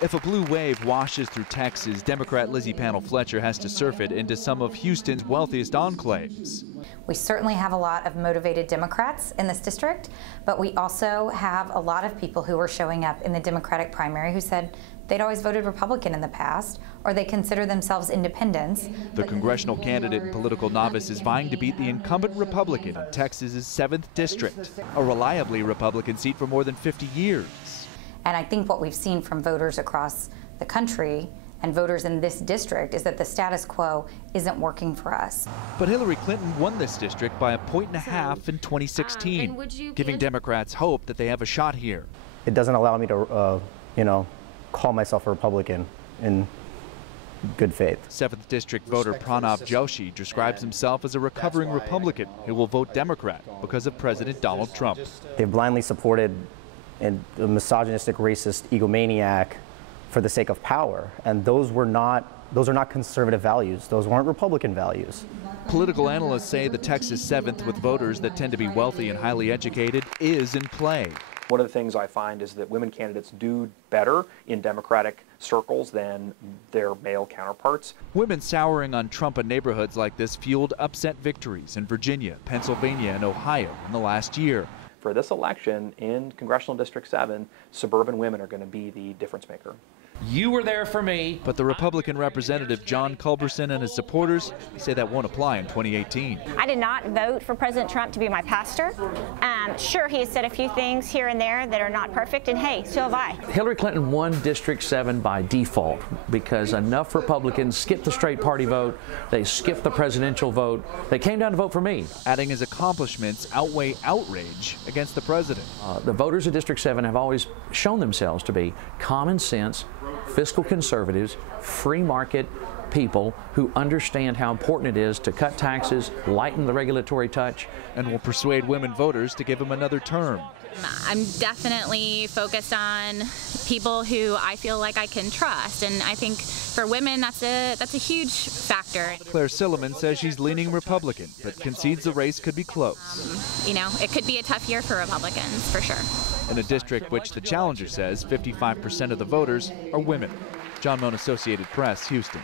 If a blue wave washes through Texas, Democrat Lizzie Pannill Fletcher has to surf it into some of Houston's wealthiest enclaves. We certainly have a lot of motivated Democrats in this district, but we also have a lot of people who are showing up in the Democratic primary who said they'd always voted Republican in the past, or they consider themselves independents. The congressional candidate and political novice is vying to beat the incumbent Republican in Texas's 7th district, a reliably Republican seat for more than 50 years. And I think what we've seen from voters across the country and voters in this district is that the status quo isn't working for us. But Hillary Clinton won this district by 1.5 points in 2016, giving Democrats hope that they have a shot here. It doesn't allow me to, call myself a Republican in good faith. 7th District voter PRANAV JOSHI describes himself as a recovering Republican who will vote Democrat because of President Donald Trump. They blindly supported a misogynistic, racist egomaniac for the sake of power, and those are not conservative values. Those weren't Republican values. Political analysts say the Texas 7th, with voters that tend to be wealthy and highly educated, is in play. One of the things I find is that women candidates do better in Democratic circles than their male counterparts. Women souring on Trump in neighborhoods like this fueled upset victories in Virginia, Pennsylvania, and Ohio in the last year. For this election in Congressional District 7, suburban women are going to be the difference maker. You were there for me. But the Republican representative John Culberson and his supporters say that won't apply in 2018. I did not vote for President Trump to be my pastor. Sure, he has said a few things here and there that are not perfect, and hey, so have I. Hillary Clinton won District 7 by default because enough Republicans skipped the straight party vote, they skipped the presidential vote, they came down to vote for me. Adding his accomplishments outweigh outrage against the president. The voters of District 7 have always shown themselves to be common sense, fiscal conservatives, free market people who understand how important it is to cut taxes, lighten the regulatory touch, and will persuade women voters to give him another term. I'm definitely focused on people who I feel like I can trust, and I think for women that's a huge factor. Claire SILLIMAN says she's leaning Republican, but concedes the race could be close. It could be a tough year for Republicans, for sure. In a district which the challenger says 55% of the voters are women. John Moan, Associated Press, Houston.